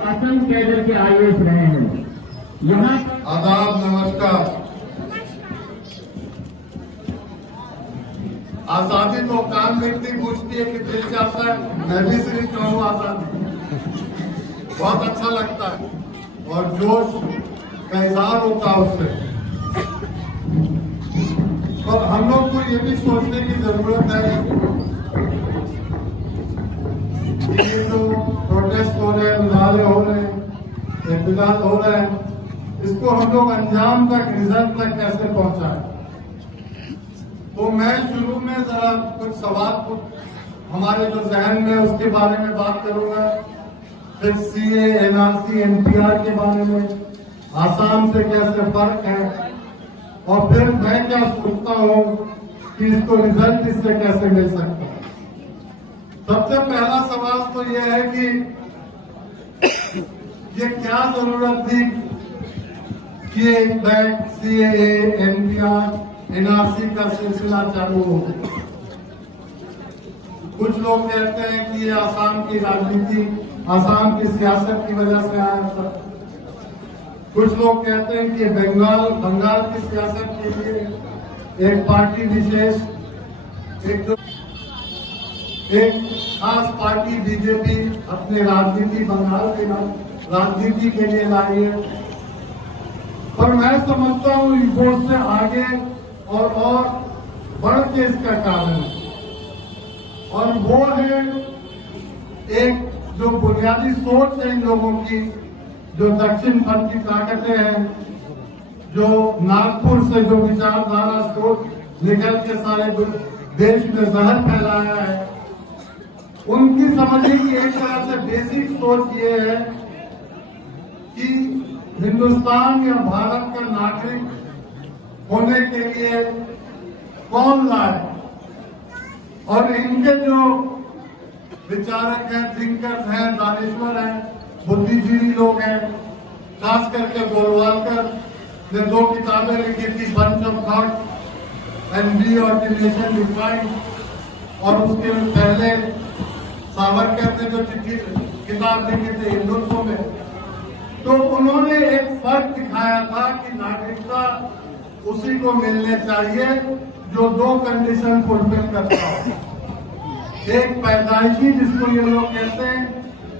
Assam cadre के IAS रहे हैं। यहाँ आदाब, नमस्कार। आजादी तो काम व्यक्ति पूछती है कि दिल चाहता है, मैं भी सिर्फ चाहूँ आजादी, बहुत अच्छा लगता है और जोश का इजहार होता है उससे। और हम लोग को ये भी सोचने की जरूरत है कि ये जो प्रोटेस्ट हो रहे हैं, मुजाहरे हो रहे हैं, एहतजाज हो रहे हैं, इसको हम लोग अंजाम तक, रिजल्ट तक कैसे पहुंचाएं। तो मैं शुरू में जरा कुछ सवाल हमारे जो जहन में उसके बारे में बात करूंगा, फिर CA, NRC, NPR के बारे में, आसाम से कैसे फर्क है, और फिर मैं क्या सोचता हूं कि इसको रिजल्ट इससे कैसे मिल सकता है। सबसे पहला सवाल तो यह है कि ये क्या जरूरत थी कि एक बैक CAA, NPR, NRC का सिलसिला चालू हो। कुछ लोग कहते हैं कि ये आसाम की राजनीति, आसाम की सियासत की वजह से आया था। कुछ लोग कहते हैं कि बंगाल की सियासत के लिए एक पार्टी विशेष, एक खास पार्टी BJP अपनी राजनीति बंगाल के राजनीति के लिए लाई है। पर मैं समझता हूं रिपोर्ट से आगे और बढ़ के इसका कारण है, और वो है एक जो बुनियादी सोच है इन लोगों की, जो दक्षिण पंथ की ताकतें हैं, जो नागपुर से जो विचारधारा सोच निकल के सारे देश में जहर फैलाया है, उनकी समझने की एक तरह से बेसिक सोच ये है कि हिंदुस्तान या भारत का नागरिक होने के लिए कौन लाए। और इनके जो विचारक हैं, थिंकर्स हैं, दानिश्वर हैं, बुद्धिजीवी लोग हैं, खास करके गोलवालकर ने 2 किताबें लिखी थी, bunch of thought and we or the nation defined, और उसके पहले सावरकर ने जो किताब लिखी थी हिंदुत्व में, तो उन्होंने एक फर्क दिखाया था कि नागरिकता उसी को मिलने चाहिए जो 2 कंडीशन फुलफिल करता हो। एक पैदाइशी, जिसको ये लोग कहते हैं,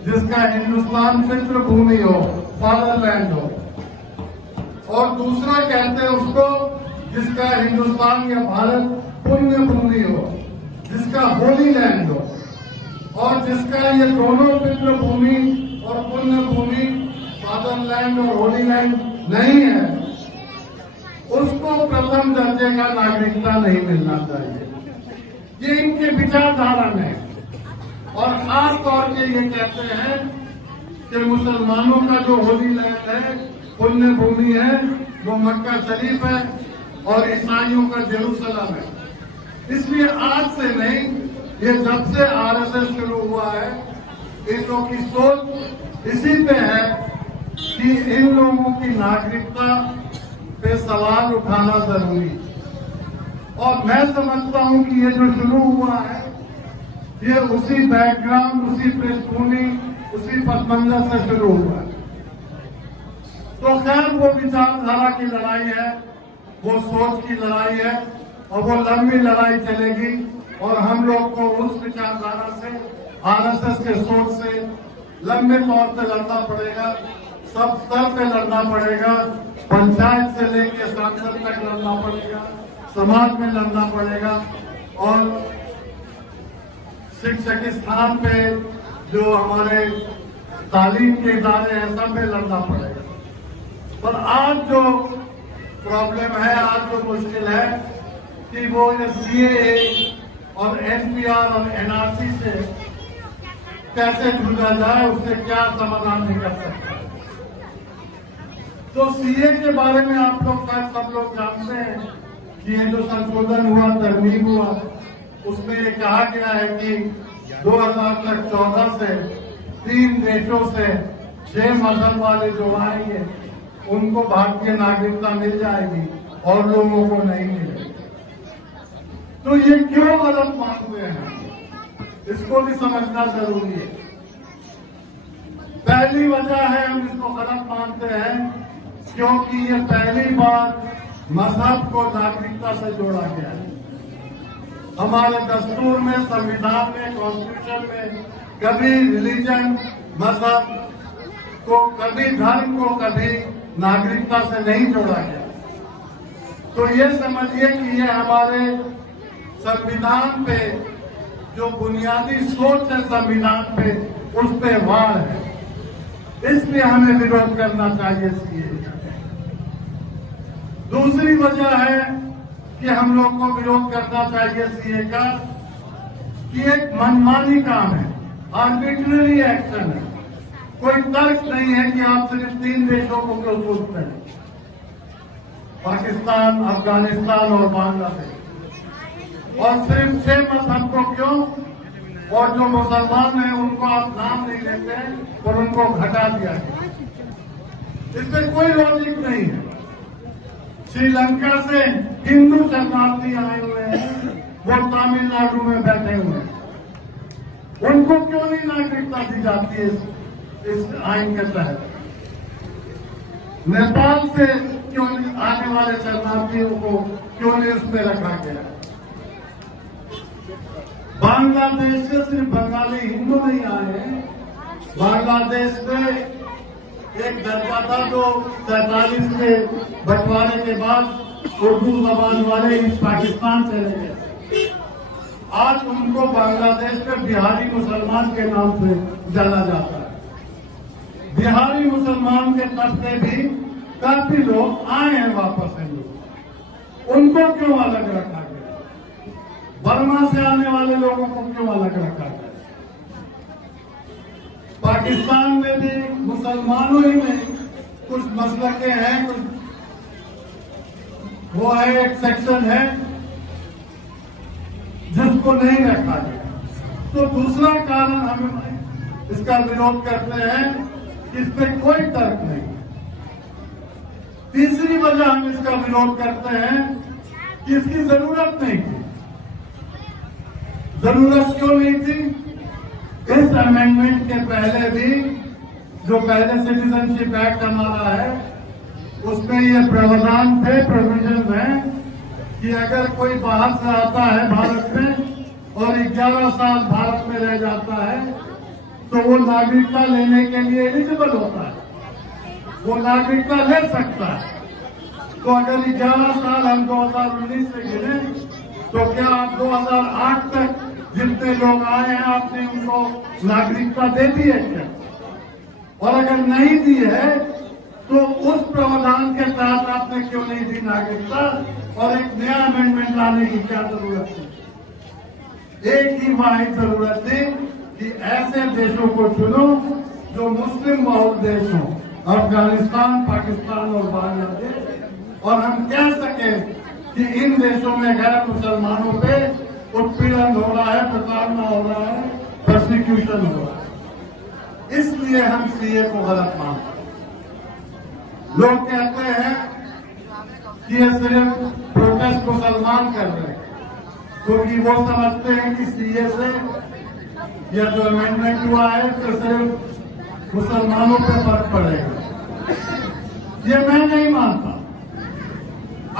जिसका हिंदुस्तान पितृ भूमि हो, फादरलैंड हो, और दूसरा कहते हैं उसको जिसका हिंदुस्तान या भारत पुण्य भूमि हो, जिसका होली लैंड हो, और जिसका ये दोनों पितृ भूमि और पुण्य भूमि, फादरलैंड और होली लैंड नहीं है, उसको प्रथम दर्जे का नागरिकता नहीं मिलना चाहिए। ये इनके विचारधारा में, और खास तौर पे ये कहते हैं कि मुसलमानों का जो होली लैंड है, पुण्य भूमि है, वो मक्का शरीफ है, और ईसाइयों का जेरूसलम है। इसलिए आज से नहीं, ये जब से RSS शुरू हुआ है, इन लोगों की सोच इसी पे है कि इन लोगों की नागरिकता पे सवाल उठाना जरूरी। और मैं समझता हूं कि ये जो शुरू हुआ है, ये उसी बैकग्राउंड, उसी पृष्ठभूमि, उसी पथमंजर से शुरू हुआ है। तो खैर वो विचारधारा की लड़ाई है, वो सोच की लड़ाई है, और वो लंबी लड़ाई चलेगी, और हम लोग को उस विचारधारा से, RSS के सोच से लंबे तौर पे लड़ना पड़ेगा, सब स्तर पे लड़ना पड़ेगा, पंचायत से लेकर सांसद तक लड़ना पड़ेगा, समाज में लड़ना पड़ेगा, और शिक्षक स्थान पे जो हमारे तालीम के इदारे हैं, सब में लड़ना पड़ेगा। पर आज जो प्रॉब्लम है, आज जो मुश्किल है कि वो ये CAA और NPR और NRC से कैसे जूझा जाए, उससे क्या समाधान निकल सकता है। तो CA के बारे में आप लोग सब लोग जानते हैं कि ये जो संशोधन हुआ, तरमीम हुआ, उसमें ये कहा गया है कि 2014 से 3 देशों से 6 मजहब वाले जो आएंगे उनको भारतीय नागरिकता मिल जाएगी और लोगों को नहीं मिलेगी। तो ये क्यों गलत मानते हैं, इसको भी समझना जरूरी है। पहली वजह है हम इसको गलत मानते हैं क्योंकि ये पहली बार मजहब को नागरिकता से जोड़ा गया है। हमारे दस्तूर में, संविधान में, कॉन्स्टिट्यूशन में कभी रिलीजन, मजहब को, कभी धर्म को, कभी नागरिकता से नहीं जोड़ा गया। तो ये समझिए कि ये हमारे संविधान पे जो बुनियादी सोच है संविधान पे, उस पे वार है। इसलिए हमें विरोध करना चाहिए सीए। दूसरी वजह है कि हम लोग को विरोध करना चाहिए सीए का कि एक मनमानी काम है, आर्बिट्ररी एक्शन है। कोई तर्क नहीं है कि आप सिर्फ 3 देशों को क्यों सोचते हैं, पाकिस्तान, अफगानिस्तान और बांग्लादेश, और सिर्फ 6 मजहब को क्यों, और जो मुसलमान हैं उनको आप नाम नहीं लेते और उनको घटा दिया गया। इसमें कोई लॉजिक नहीं है। श्रीलंका से हिंदू शरणार्थी आए हुए हैं, वो तमिलनाडु में बैठे हुए हैं, उनको क्यों नहीं नागरिकता दी जाती है इस आइन के तहत? नेपाल से क्यों आने वाले शरणार्थियों को क्यों नहीं उसमें रखा गया? बांग्लादेश से सिर्फ बंगाली हिंदू नहीं आए हैं, बांग्लादेश में एक दर्जा था जो 47 के बंटवारे के बाद उर्दू जबान वाले इस पाकिस्तान चले गए। आज उनको बांग्लादेश में बिहारी मुसलमान के नाम से जाना जाता है। बिहारी मुसलमान के तबके भी काफी लोग आए हैं वापस हिंदू, उनको क्यों अलग रखा गया? बर्मा से आने वाले लोगों को क्यों अलग रखा गया? पाकिस्तान में भी मुसलमानों ही में कुछ मसलके हैं, कुछ वो है, एक सेक्शन है जिसको नहीं रखा गया। तो दूसरा कारण हम इसका विरोध करते हैं कि इसमें कोई तर्क नहीं। तीसरी वजह हम इसका विरोध करते हैं कि इसकी जरूरत नहीं थी। जरूरत क्यों नहीं थी? इस अमेंडमेंट के पहले भी जो पहले सिटीजनशिप एक्ट हमारा है उसमें ये प्रावधान थे, प्रोविजन है कि अगर कोई बाहर से आता है भारत में और 11 साल भारत में रह जाता है तो वो नागरिकता लेने के लिए एलिजिबल होता है, वो नागरिकता ले सकता है। तो अगर 11 साल हम 2019 से गिने तो क्या आप 2008 तक जितने लोग आए हैं आपने उनको नागरिकता दे दी है क्या? और अगर नहीं दी है तो उस प्रावधान के तहत आपने क्यों नहीं दी नागरिकता और एक नया अमेंडमेंट लाने की क्या जरूरत थी? एक ही वाहिद जरूरत थी कि ऐसे देशों को चुनो जो मुस्लिम बहुल देश हों, अफगानिस्तान, पाकिस्तान और बांग्लादेश, और हम कह सकें कि इन देशों में गैर मुसलमानों पे उत्पीड़न हो रहा है, प्रताड़ना हो रहा है, प्रोसिक्यूशन हो रहा है। इसलिए हम सीए को गलत मानते हैं। लोग कहते हैं कि ये सिर्फ प्रोटेस्ट मुसलमान कर रहे हैं क्योंकि वो समझते हैं कि सीए से यह जो अमेंडमेंट हुआ है तो सिर्फ मुसलमानों पर फर्क पड़ेगा। ये मैं नहीं मानता।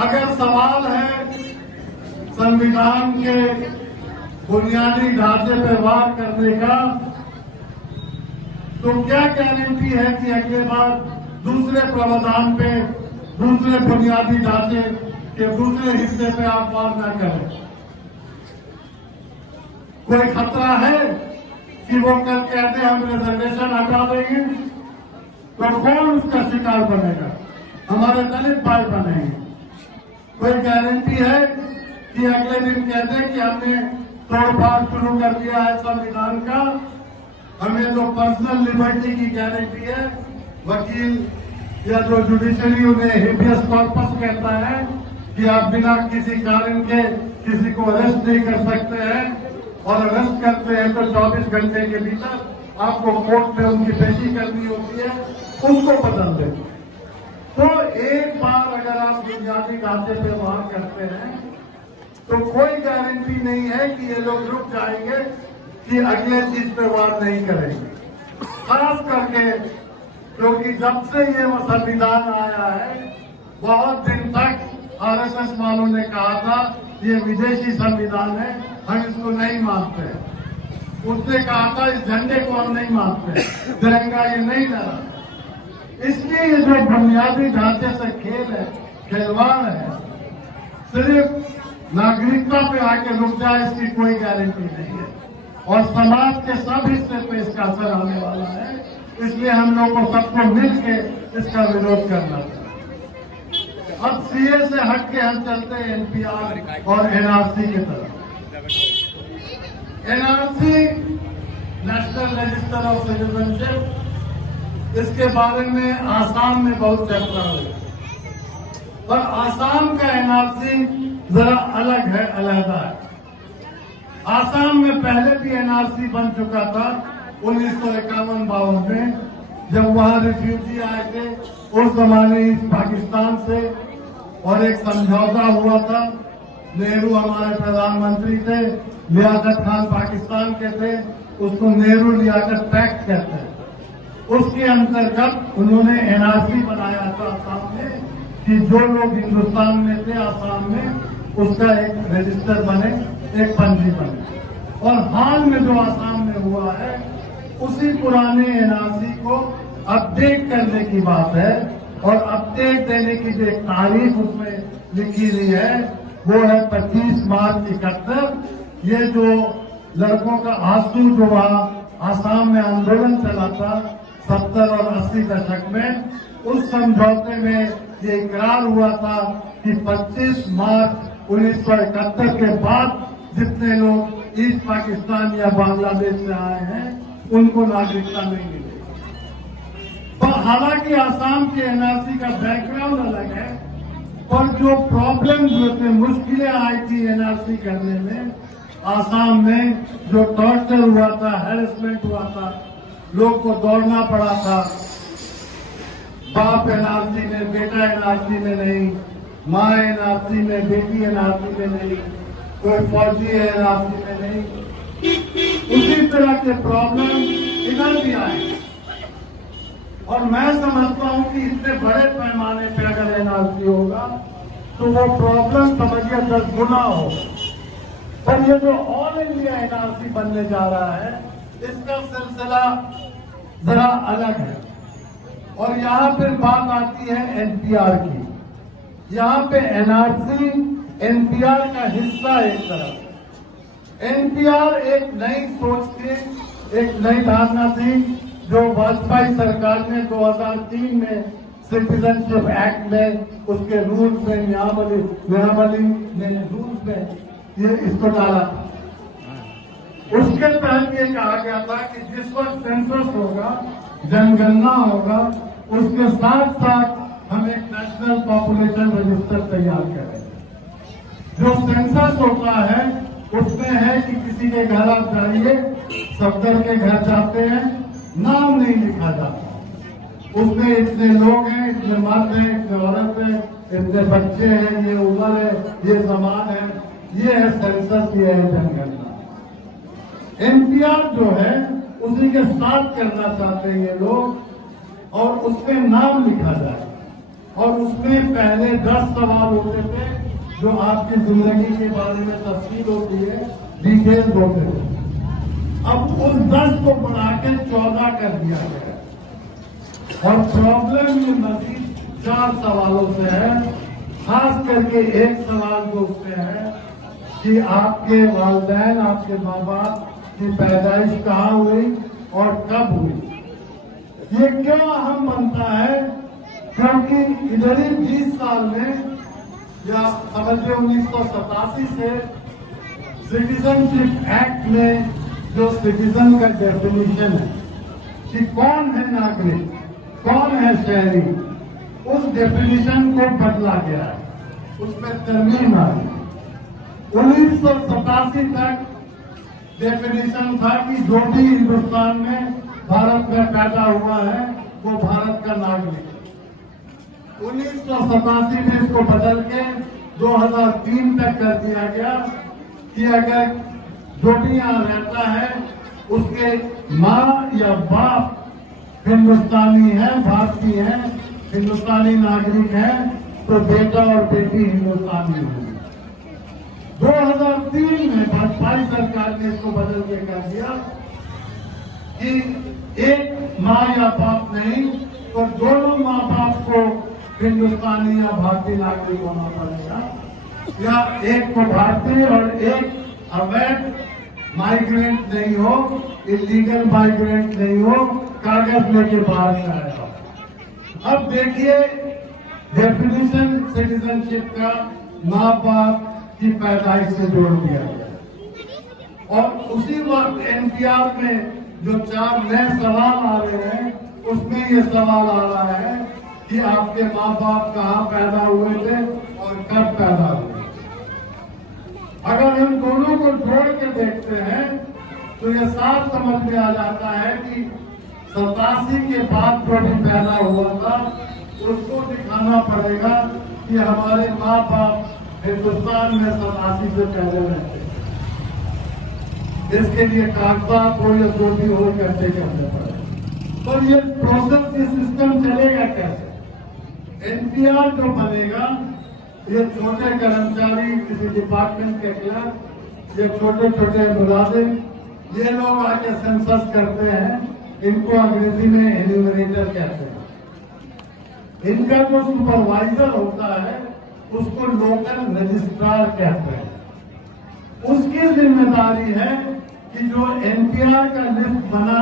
अगर सवाल है संविधान के बुनियादी ढांचे पर वार करने का, तो क्या गारंटी है कि अगले बार दूसरे प्रावधान पे, दूसरे बुनियादी ढांचे के दूसरे हिस्से पे आप वार न करें? कोई खतरा है कि वो कल कहते हम रिजर्वेशन हटा देंगे तो कौन उसका शिकार बनेगा? हमारे दलित भाई बनेंगे। कोई गारंटी है कि अगले दिन कहते हैं कि हमने तोड़फाड़ शुरू कर दिया है संविधान का? हमें जो पर्सनल लिबर्टी की गारंटी है, वकील या जो जुडिशरी उन्हें हेबियस कॉर्पस कहता है कि आप बिना किसी कारण के किसी को अरेस्ट नहीं कर सकते हैं, और अरेस्ट करते हैं तो 24 घंटे के भीतर आपको कोर्ट में उनकी पेशी करनी होती है, उसको बदल दें। तो एक बार अगर आप बुनियादी ढांचे पे वार करते हैं तो कोई गारंटी नहीं है कि ये लोग रुक जाएंगे कि अगले चीज पे वार नहीं करेंगे। खास करके क्योंकि जब से ये संविधान आया है बहुत दिन तक आरएसएस वालों ने कहा था ये विदेशी संविधान है, हम इसको नहीं मानते। उसने कहा था इस झंडे को हम नहीं मानते, तिरंगा ये नहीं लगा। इसलिए ये जो बुनियादी ढांचे से खेल है, खिलवाड़ है, सिर्फ नागरिकता पे आके रुक जाए इसकी कोई गारंटी नहीं है और समाज के सब हिस्से पे इसका असर आने वाला है। इसलिए हम लोग को सबको मिलके इसका विरोध करना चाहिए। अब सीए से हट के हम चलते हैं एनपीआर और एनआरसी की तरफ। NRC national register of citizenship, इसके बारे में आसाम में बहुत चर्चा हुई, पर आसाम का एनआरसी जरा अलग है, अलहदा है। आसाम में पहले भी एनआरसी बन चुका था 1951-52 में, जब वहां रिफ्यूजी आए थे उस जमाने ईस्ट पाकिस्तान से, और एक समझौता हुआ था। नेहरू हमारे प्रधानमंत्री थे, लियाकत खान पाकिस्तान के थे, उसको नेहरू लियाकत पैक्ट कहते हैं। उसके अंतर्गत उन्होंने एनआरसी बनाया था आसाम में कि जो लोग हिंदुस्तान में थे आसाम में, उसका एक रजिस्टर बने, एक पंजी बने। और हाल में जो आसाम में हुआ है उसी पुराने एनआरसी को अपडेट करने की बात है, और अपडेट देने की जो एक तारीख उसमें लिखी हुई है वो है 25 मार्च 71। ये जो लड़कों का आंसू जो वहां आसाम में आंदोलन चला था 70 और 80 दशक में, उस समझौते में ये इकरार हुआ था कि 25 मार्च 1971 के बाद जितने लोग ईस्ट पाकिस्तान या बांग्लादेश से आए हैं उनको नागरिकता नहीं मिलेगी। पर हालांकि आसाम के एनआरसी का बैकग्राउंड अलग है, पर जो प्रॉब्लम जो थे, मुश्किलें आई थी एनआरसी करने में, आसाम में जो टॉर्चर हुआ था, हैरेसमेंट हुआ था, लोग को दौड़ना पड़ा था, बाप एनआरसी में, बेटा एनआरसी में नहीं, माँ एनआरसी में, बेटी एनआरसी में नहीं, कोई फौजी है एनआरसी में नहीं, उसी तरह के प्रॉब्लम इधर भी आए। और मैं समझता हूं कि इतने बड़े पैमाने पे अगर एनआरसी होगा तो वो प्रॉब्लम समझिए 10 गुना हो। पर ये जो ऑल इंडिया एनआरसी बनने जा रहा है इसका सिलसिला जरा अलग है। और यहां फिर बात आती है एनपीआर की। यहां पे एनआरसी एनपीआर का हिस्सा एक तरफ। एनपीआर एक नई सोच थी, एक नई धारणा थी जो वाजपेयी सरकार ने 2003 में सिटीजनशिप एक्ट में उसके रूल्स में नियमावली ने रूल्स में ये इसको डाला था। उसके तहत ये कहा गया था कि जिस वक्त सेंसस होगा, जनगणना होगा, उसके साथ साथ हम एक नेशनल पॉपुलेशन रजिस्टर तैयार करें। जो सेंसस होता है उसमें है कि किसी के घर आप जाइए, सफदर के घर जाते हैं, नाम नहीं लिखा जाता, उसमें इतने लोग हैं, इतने मर्द हैं, इतने औरत हैं, इतने बच्चे हैं, ये उम्र है, ये जमान है, ये है सेंसस, ये है जनगणना। एनपीआर जो है उसी के साथ करना चाहते हैं ये लोग, और उसमें नाम लिखा जाए, और उसमें पहले 10 सवाल होते थे जो आपकी जिंदगी के बारे में तफसील होती है, डिटेल्स होते थे। अब उस 10 को बढ़ा के 14 कर दिया गया, और प्रॉब्लम ये मजीद 4 सवालों से है। खास करके एक सवाल जो उससे है कि आपके वालिदैन, आपके माँ बाप की पैदाइश कहाँ हुई और कब हुई। ये क्यों अहम बनता है? क्योंकि इधर ही 20 साल में या समझिए 1987 से सिटीजनशिप एक्ट में जो सिटीजन का डेफिनेशन है कि कौन है नागरिक, कौन है शहरी, उस डेफिनेशन को बदला गया है, उसमें तरमीम आई। 1987 तक डेफिनेशन था कि जो भी हिंदुस्तान में भारत में पैदा हुआ है वो भारत का नागरिक है। 1987 में इसको बदल के 2003 तक कर दिया गया कि अगर जो भी यहाँ रहता है उसके माँ या बाप हिंदुस्तानी है, भारतीय है, हिंदुस्तानी नागरिक है, तो बेटा और बेटी हिंदुस्तानी है। 2003 में भाजपा सरकार ने इसको बदल के कर दिया कि एक माँ या बाप नहीं, तो दोनों माँ बाप को हिंदुस्तानी या भारतीय नागरिक होना पड़ेगा, या एक को भारतीय और एक अवैध माइग्रेंट नहीं हो, इलीगल माइग्रेंट नहीं हो, कागज लेके बाहर से आएगा। अब देखिए डेफिनेशन सिटीजनशिप का माँ बाप की पैदाइश से जोड़ दिया गया, और उसी वक्त एनपीआर में जो 4 नए सवाल आ रहे हैं उसमें ये सवाल आ रहा है कि आपके माँ बाप कहाँ पैदा हुए थे और कब पैदा हुए। अगर हम दोनों को जोड़ के देखते हैं तो ये साफ समझ में आ जाता है कि 87 के बाद जो भी पैदा हुआ था उसको दिखाना पड़ेगा कि हमारे माँ बाप हिंदुस्तान में 87 से पहले रहते। इसके लिए कागजात हो या जो भी हो करते करने पड़े। पर ये प्रोसेस, ये सिस्टम चलेगा कैसे? एनपीआर जो बनेगा, ये छोटे कर्मचारी किसी डिपार्टमेंट के खिलाफ, ये छोटे छोटे मुलाजिम, ये लोग आके सेंसस करते हैं, इनको अंग्रेजी में एन्यूमरेटर कहते हैं। इनका जो सुपरवाइजर होता है उसको लोकल रजिस्ट्रार कहते हैं। उसकी जिम्मेदारी है कि जो एनपीआर का लिस्ट बना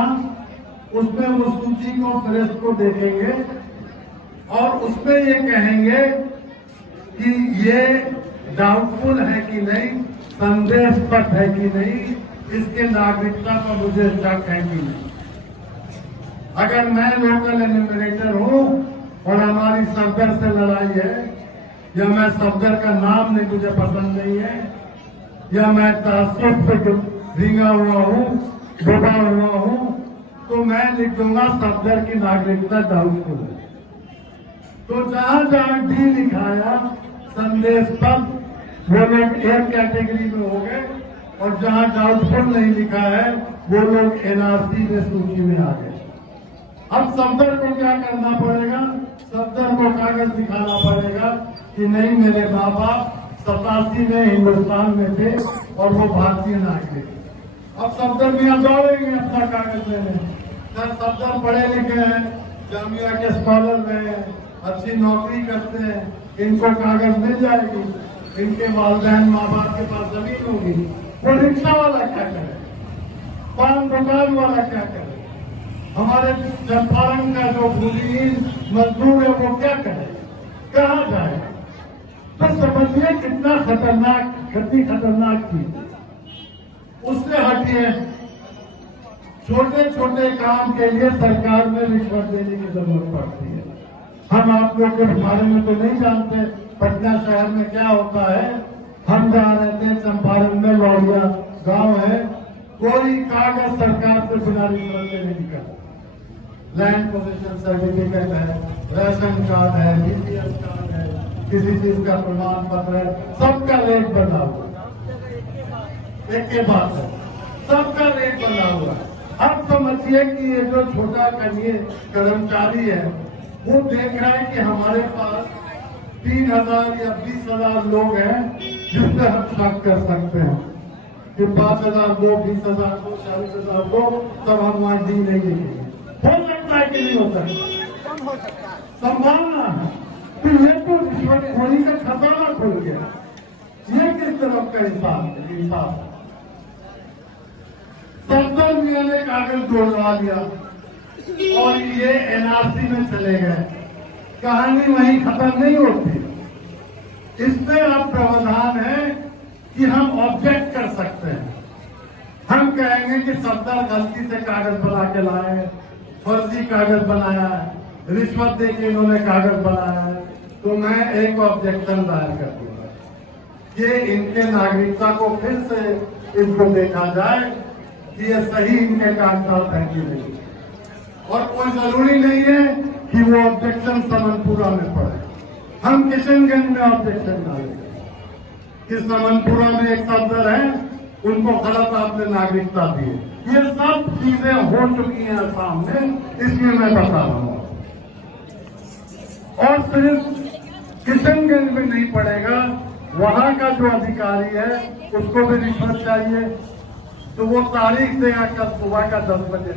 उसमें वो सूची को फहरिस्त को देखेंगे और उसमें ये कहेंगे कि ये डाउटफुल है कि नहीं, संदेहास्पद है कि नहीं, इसके नागरिकता पर मुझे शक है कि नहीं। अगर मैं लोकल एन्यूमरेटर हूं और हमारी सफदर से लड़ाई है, या मैं सफदर का नाम नहीं मुझे पसंद नहीं है, या मैं तासुब से भीगा हुआ हूं, डूबा हुआ हूं, तो मैं लिख दूंगा सफदर की नागरिकता डाउटफुल है। तो जहां जहां डी लिखाया संदेहास्पद, वो लोग एक कैटेगरी में हो गए, और जहां डाउटफुल नहीं लिखा है वो लोग एनआरसी में सूची में आ गए। अब सफदर को क्या करना पड़ेगा? सफदर को कागज दिखाना पड़ेगा कि नहीं, मेरे माँ बाप 87 में हिंदुस्तान में थे और वो भारतीय नागरिक। अब सफदर मियाँ दौड़ेंगे अपना कागज लेने। सर सफदर पढ़े लिखे हैं, जामिया के स्कॉलर रहे हैं, अच्छी नौकरी करते हैं, इनको कागज मिल जाएगी, इनके वालिदैन माँ बाप के पास जमीन होगी। वो रिक्शा वाला क्या करे, पान दुकान वाला क्या करे, हमारे चंपारण का जो भूमिहीन मजदूर है वो क्या करे, कहाँ जाए? तो समझिए कितना खतरनाक, कितनी खतरनाक चीज। उससे हटिए, छोटे छोटे काम के लिए सरकार में रिश्वत देने की जरूरत पड़ती है। हम आप लोग के बारे में तो नहीं जानते पटना शहर में क्या होता है। हम जहाँ रहते हैं चंपारण में लौड़िया गांव है, कोई कागज सरकार से बिना रिश्वत देने नहीं करता। लैंड पोजीशन सर्टिफिकेट है, राशन कार्ड है, बीपीएल कार्ड है, किसी चीज का प्रमाण पत्र है, सबका रेट बना हुआ है। एक के बाद है, सबका रेट बना हुआ है। अब समझिए कि ये जो छोटा करिए कर्मचारी है वो देख रहा है कि हमारे पास 3000 या 20,000 लोग हैं जिस पे हम शक कर सकते हैं कि 5,000 दो, 20,000 दो, 40,000 दो, तब हम वहां डी नहीं देंगे। हो सकता है कि नहीं हो सकता, संभावना है। तो ये तो रिश्वतखोरी का खजाना खुल गया। ये किस तरफ का इंसाफ? सफदर मियां ने कागज तोड़वा दिया और ये एनआरसी में चले गए। कहानी वहीं खत्म नहीं होती। इसमें अब प्रावधान है कि हम ऑब्जेक्ट कर सकते हैं। हम कहेंगे कि सफदर गलती से कागज बना के लाए, फर्जी कागज बनाया है, रिश्वत देके इन्होंने कागज बनाया है, तो मैं एक ऑब्जेक्शन दायर कर दूंगा कि इनके नागरिकता को फिर से इनको देखा जाए कि ये सही इनके कागजात हैं कि नहीं। और कोई जरूरी नहीं है कि वो ऑब्जेक्शन समनपुरा में पड़े। हम किशनगंज में ऑब्जेक्शन डालेंगे कि समनपुरा में एक सफदर है उनको गलत आपने नागरिकता दी। ये सब चीजें हो चुकी हैं असम में, इसलिए मैं बता रहा हूं। और सिर्फ किशनगंज में नहीं पड़ेगा, वहां का जो अधिकारी है उसको भी रिश्वत चाहिए, तो वो तारीख देगा कल सुबह का 10 बजे।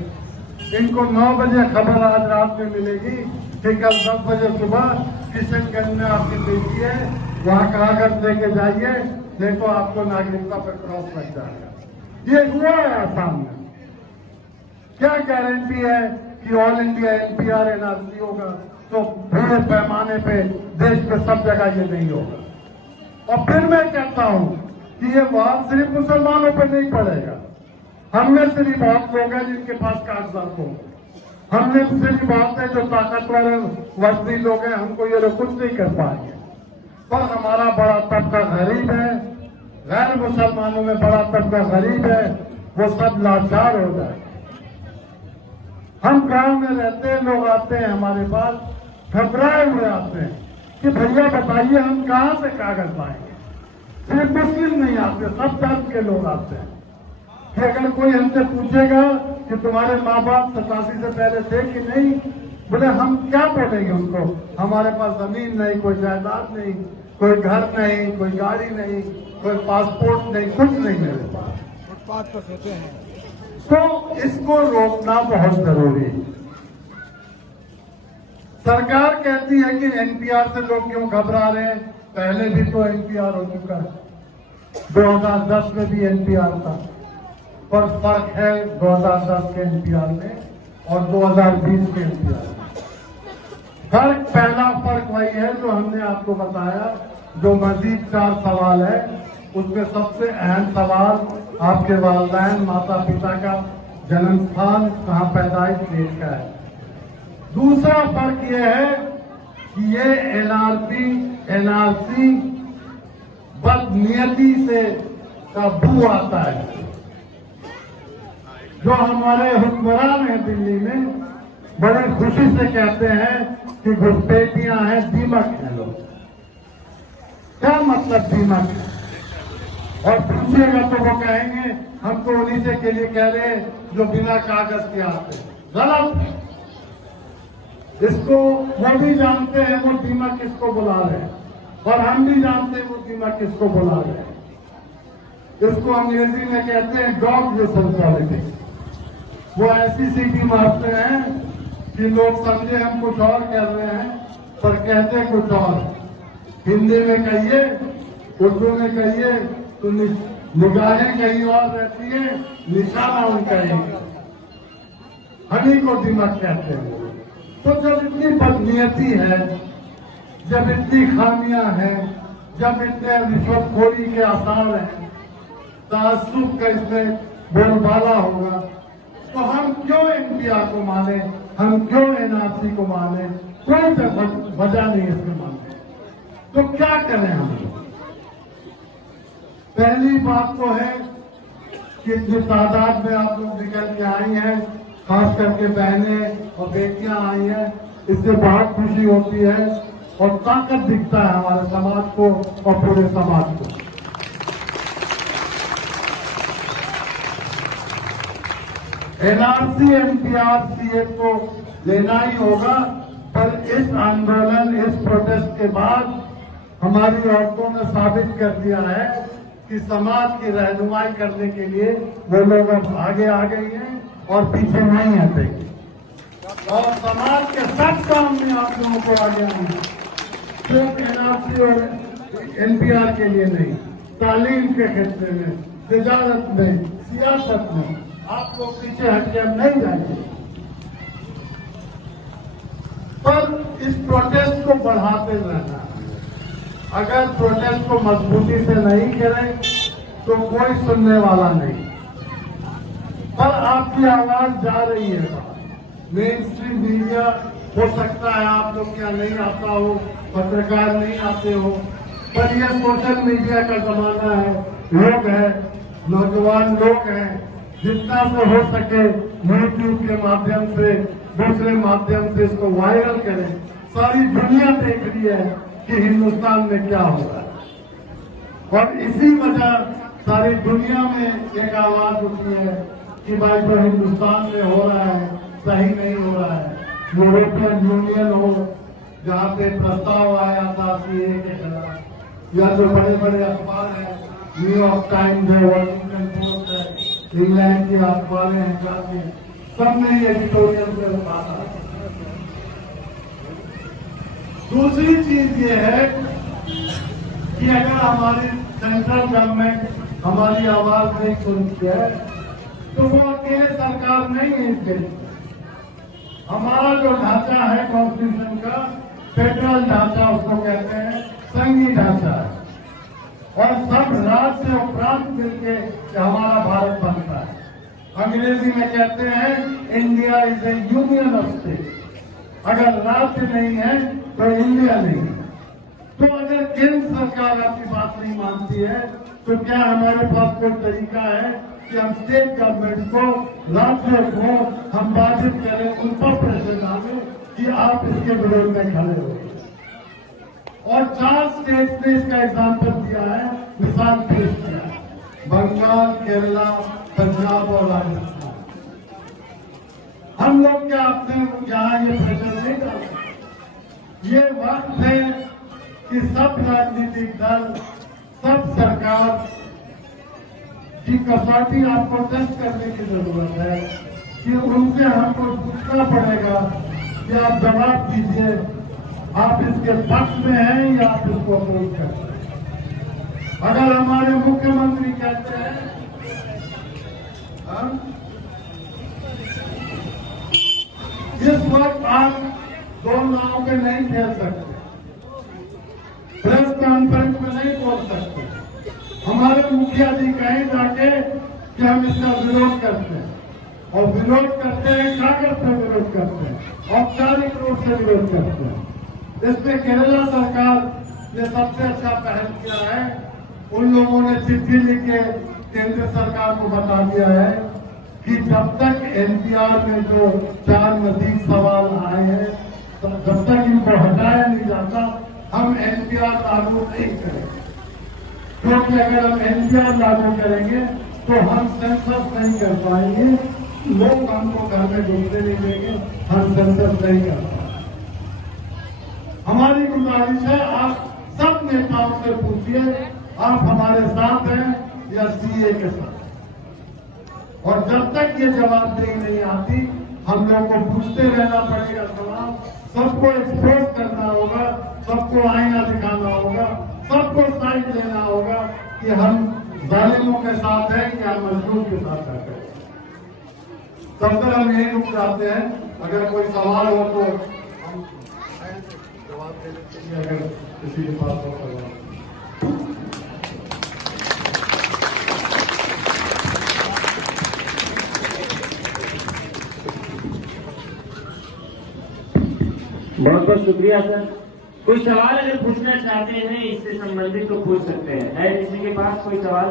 इनको 9 बजे खबर आज रात में मिलेगी कि कल 10 बजे सुबह किशनगंज में आपकी बेटी है, वहां कागज लेके जाइए, नहीं तो आपको नागरिकता पर क्रॉस लग जाएगा। ये हुआ है आसाम में। क्या गारंटी है कि ऑल इंडिया NPR NRC होगा तो बड़े पैमाने पे देश में सब जगह ये नहीं होगा। और फिर मैं कहता हूं कि ये बात सिर्फ मुसलमानों पर नहीं पड़ेगा। हम में से भी बहुत लोग हैं जिनके पास कागजात हो, हम में से भी बहुत है जो ताकतवर वजनी लोग हैं, हमको ये लोग कुछ नहीं कर पाएंगे। पर हमारा बड़ा तबका गरीब है, गैर मुसलमानों में बड़ा तबका गरीब है, वो सब लाचार हो जाए। हम गांव में रहते हैं, लोग आते हैं हमारे पास घबराए हुए आते हैं कि भैया बताइए हम कहां से कागज पाएंगे। सिर्फ मुस्लिम नहीं आते, सब धर्म के लोग आते हैं कि अगर कोई हमसे पूछेगा कि तुम्हारे माँ बाप 87 से पहले थे कि नहीं, बोले हम क्या बोलेंगे उनको, हमारे पास जमीन नहीं, कोई जायदाद नहीं, कोई घर नहीं, कोई गाड़ी नहीं, कोई पासपोर्ट नहीं, कुछ नहीं मेरे पास, फुटपाथ पर सोते हैं। तो इसको रोकना बहुत जरूरी है। सरकार कहती है कि NPR से लोग क्यों घबरा रहे हैं, पहले भी तो NPR हो चुका है, 2010 में भी NPR था, पर फर्क है 2010 के NPR में और 2020 के NPR में। फर्क, पहला फर्क वही है जो हमने आपको बताया। जो मजीद 4 सवाल है उसमें सबसे अहम सवाल आपके वालिदैन माता पिता का जन्म स्थान, कहाँ पैदाइश, देश का है। दूसरा फर्क यह है कि ये NRC बदनीयती से का बू आता है। जो हमारे हुक्मरान हैं दिल्ली में बड़े खुशी से कहते हैं कि घुसपैठियां हैं, दीमक है लोग। क्या मतलब दीमक है? और पूछिएगा तो वो कहेंगे हम तो उन्हीं से के लिए कह रहे हैं जो बिना कागज के आते हैं। गलत है। इसको वो भी जानते हैं वो दीमक किसको बुला रहे हैं, और हम भी जानते हैं वो दीमक किसको बुला रहे हैं। इसको अंग्रेजी में कहते हैं डॉग विसल पॉलिटिक्स। वो ऐसी सीटी मारते हैं कि लोग समझे हम कुछ और कर रहे हैं पर कहते कुछ और। हिंदी में कहिए, उर्दू में कहिए तो निगाहें कहीं और रहती है, निशाना उनका ही। हमी को दिमाग कहते हैं। तो जब इतनी बदनीयती है, जब इतनी खामियां हैं, जब इतने रिश्वतखोरी के आसार हैं, तासुब का इसमें बोलबाला होगा, तो हम क्यों NPR को माने, हम क्यों NRC को माने? कोई वजह नहीं इसमें मानने। तो क्या करें हम? पहली बात तो है कि जिस तादाद में आप लोग निकल के आई हैं, खास करके बहनें और बेटियां आई हैं, इससे बहुत खुशी होती है और ताकत दिखता है हमारे समाज को और पूरे समाज को। NRC NPR CA को लेना ही होगा, पर इस आंदोलन, इस प्रोटेस्ट के बाद हमारी औरतों ने साबित कर दिया है कि समाज की रहनुमाई करने के लिए वो लोग अब आगे आ गई हैं और पीछे नहीं हटेंगे। और समाज के सब काम में आप लोगों को आगे आना, सिर्फ NRC और NPR के लिए नहीं, तालीम के क्षेत्र में, तिजारत में, सियासत में आप लोग पीछे हटके अब नहीं जाएंगे। पर इस प्रोटेस्ट को बढ़ाते रहना। अगर प्रोटेस्ट को मजबूती से नहीं करें तो कोई सुनने वाला नहीं। पर आपकी आवाज जा रही है। मेन स्ट्रीम मीडिया हो सकता है आप लोग क्या नहीं आता हो, पत्रकार नहीं आते हो, पर यह सोशल मीडिया का जमाना है, लोग हैं, नौजवान लोग हैं, जितना से हो सके YouTube के माध्यम से, दूसरे माध्यम से इसको वायरल करें। सारी दुनिया देख रही है कि हिंदुस्तान में क्या हो रहा है। और इसी वजह सारी दुनिया में एक आवाज उठी है कि भाई जो हिंदुस्तान में हो रहा है सही नहीं हो रहा है। यूरोपियन यूनियन हो, जहाँ पे प्रस्ताव आया था सीए के खिलाफ, या जो बड़े बड़े अखबार हैं, न्यूयॉर्क टाइम्स है, वॉशिंगटन पोस्ट है, इंग्लैंड की अखबारें हैं, जाके सबने एडिटोरियल पे उठाया। दूसरी चीज ये है कि अगर हमारी सेंट्रल गवर्नमेंट हमारी आवाज नहीं सुनती है तो वो अकेले सरकार नहीं है इसके लिए। हमारा जो ढांचा है कॉन्स्टिट्यूशन का, फेडरल ढांचा उसको कहते हैं, संघीय ढांचा है, और सब राज्य और प्रांत मिलके हमारा भारत बनता है। अंग्रेजी में कहते हैं India is A union of state. अगर राज्य नहीं है तो इंडिया नहीं है। तो अगर केंद्र सरकार आपकी बात नहीं मानती है तो क्या हमारे पास कोई तरीका है कि हम स्टेट गवर्नमेंट को, राज्यों को हम बाधित करें, उन पर प्रेशर डालें कि आप इसके विरोध में खड़े हो। और 4 स्टेट ने इसका एग्जाम्पल दिया है, मिसाल पेश किया है, बंगाल, केरला, पंजाब और राजस्थान। हम लोग क्या अपने यहाँ ये प्रेशर नहीं डालते। ये वक्त है कि सब राजनीतिक दल, सब सरकार की कसौटी आपको टेस्ट करने की जरूरत है कि उनसे हमको पूछना पड़ेगा कि आप जवाब दीजिए, आप इसके पक्ष में हैं या आप इसको अपोज करते हैं। अगर हमारे मुख्यमंत्री कहते हैं इस वक्त आप 2 नाव पे नहीं खेल सकते, प्रेस कॉन्फ्रेंस में नहीं बोल सकते, हमारे मुखिया जी कहें जाके कि हम इसका विरोध करते हैं, और विरोध करते हैं, कागज पे विरोध करते हैं, औपचारिक रूप से विरोध करते हैं। इसमें केरला सरकार ने सबसे अच्छा पहल किया है। उन लोगों ने चिट्ठी लिख के केंद्र सरकार को बता दिया है कि जब तक एनपीआर में जो 4 मजीद सवाल आए हैं, जब तक इनको हटाया नहीं जाता, हम एनपीआर लागू नहीं करेंगे। क्योंकि अगर हम एनपीआर लागू करेंगे तो हम सेंसस नहीं कर पाएंगे, लोग हमको घर में घुसने नहीं देंगे, हम सेंसस नहीं कर पाएंगे। हमारी गुजारिश है, आप सब नेताओं से पूछिए, आप हमारे साथ हैं या सीए के साथ। और जब तक ये जवाबदेही नहीं आती, हम लोगों को पूछते रहना पड़ेगा सवाल, सबको एक्सपोज करना होगा, सबको आईना दिखाना होगा, सबको साइड लेना होगा कि हम जालिमों के साथ हैं कि हम मजलूम के साथ हैं। तब तक हम यही रुक जाते हैं। अगर कोई सवाल हो तो हम जवाब देने के लिए, अगर किसी के पास हो सवाल। बहुत बहुत शुक्रिया सर। कोई सवाल अगर पूछना चाहते हैं इससे संबंधित तो पूछ सकते हैं। है किसी के पास कोई सवाल?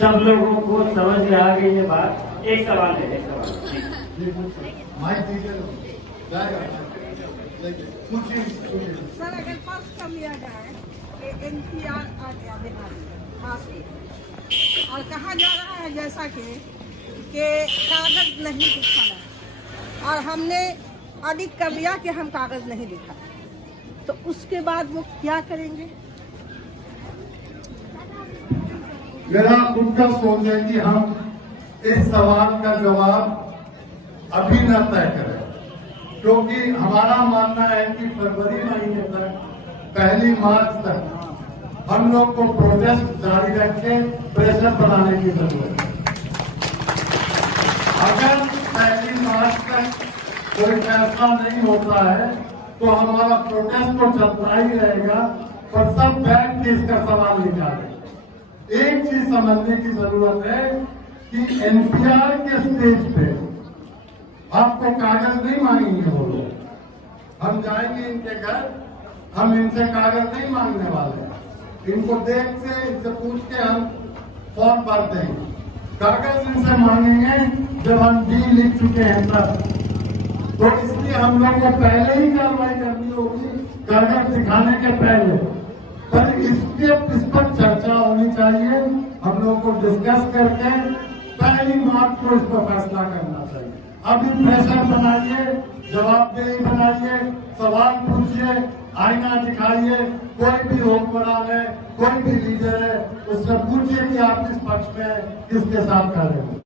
सब लोगों को समझ में आ गई है बात। एक सवाल है, एक सवाल। सर, अगर फर्स्ट कर लिया जाए कि एनपीआर आ गया बिहार में और कहा जा रहा है जैसा कि कागज नहीं दिखाना, और हमने ऑडिट कर लिया कि हम कागज नहीं दिखा, तो उसके बाद वो क्या करेंगे? मेरा खुद का सोच है कि हम इस सवाल का जवाब अभी न तय करें, क्योंकि हमारा मानना है कि फरवरी महीने तक, 1 मार्च तक हम लोग को प्रोटेस्ट जारी रखे, प्रेशर बनाने की जरूरत है। अगर 1 मार्च तक कोई फैसला नहीं होता है तो हमारा प्रोटेस्ट तो चलता ही रहेगा, और सब बैठ के इसका सवाल निकालें। एक चीज समझने की जरूरत है कि एनपीआर के स्टेज पे आपको कागज नहीं मांगेंगे वो लोग। हम जाएंगे इनके घर, हम इनसे कागज नहीं मांगने वाले, इनको देख के, इनसे पूछ के हम फॉर्म भर देंगे। कागज इनसे मांगेंगे जब हम डील लिख चुके हैं तब। तो इसलिए हम लोग को पहले ही कार्रवाई करनी होगी, कागज दिखाने के पहले। पर इस पर चर्चा होनी चाहिए। हम लोग को डिस्कस करके पहली मार्च को इस पर फैसला करना चाहिए। अभी प्रेशर बनाइए, जवाबदेही बनाइए, सवाल पूछिए, आईना दिखाइए। कोई भी हुक्मरान है, कोई भी लीडर है, उससे पूछिए कि आप किस पक्ष में किसके साथ खड़े हैं।